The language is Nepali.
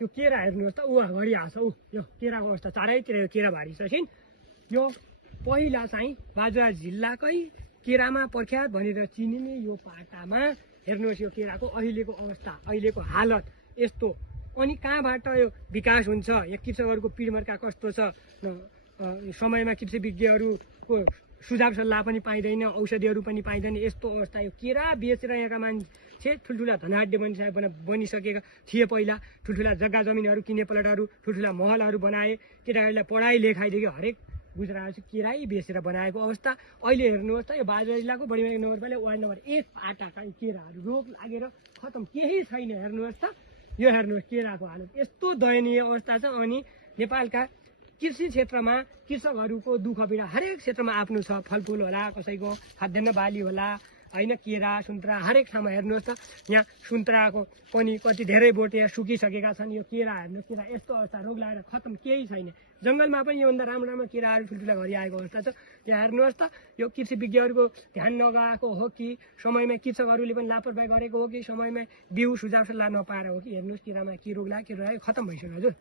यो केरा हेर्नुहोस् त ऊ अगाडि आछ ऊ यो केराको अवस्था चारैतिर यो केरा भारी छ छिन् यो पहिला चाहिँ बाजुरा जिल्लाकै केरामा प्रख्यात भनेर चिनिने यो पाटामा हेर्नुहोस् यो केराको अहिलेको अवस्था अहिलेको हालत यस्तो अनि कहाँबाट यो विकास हुन्छ यो कृषकहरूको पिडमर्का कस्तो छ समयमा कृषि विज्ञहरूको सुझाव सल्लाह पनि पाइँदैन औषधिहरू पनि पाइँदैन यस्तो अवस्था यो केरा बेचेर यहाँका मान्छे ठुल्ठुला धनाढ्य बनिसकेका थिए पहिला ठुल्ठुला जग्गा जमिनहरू किने प्लटहरू ठुल्ठुला महलहरू बनाए केटाकेटीलाई पढाइ लेखाइदेखि हरेक गुजरात केरै बेचेर बनाएको अवस्था अहिले हेर्नुहोस् त यो बाजुरा जिल्लाको बढीमारी नगरपालिका वार्ड नम्बर 1 पाटाका केराहरू रोग लागेर खतम केही छैन हेर्नुहोस् त यो हेर्नुहोस् केराको हालत यस्तो दयनीय अवस्था छ अनि नेपालका कृषि क्षेत्रमा कृषकहरूको दुःख पीडा हरेक क्षेत्रमा आफ्नो छ फलफुल होला कसैको खाद्यान्न बाली होला होइन केरा सुन्तरा हरेक ठाउँमा हेर्नुहोस् त यहाँ सुन्तराको पनि कति धेरै बोट यहाँ सुकिसकेका छन् यो केरा हेर्नुहोस् केरा यस्तो अवस्था रोग लागेर खतम केही छैन जङ्गलमा पनि योभन्दा राम्रो राम्रो केराहरू ठुल्ठुला घरि आएको अवस्था छ यहाँ हेर्नुहोस् त यो कृषि विज्ञहरूको ध्यान नगएको हो कि समयमा कृषकहरूले पनि लापरवाही गरेको हो कि समयमा बिउ सुझाव सल्लाह नपाएर हो कि हेर्नुहोस् केरामा के रोग लाग्यो खतम भइसक्यो हजुर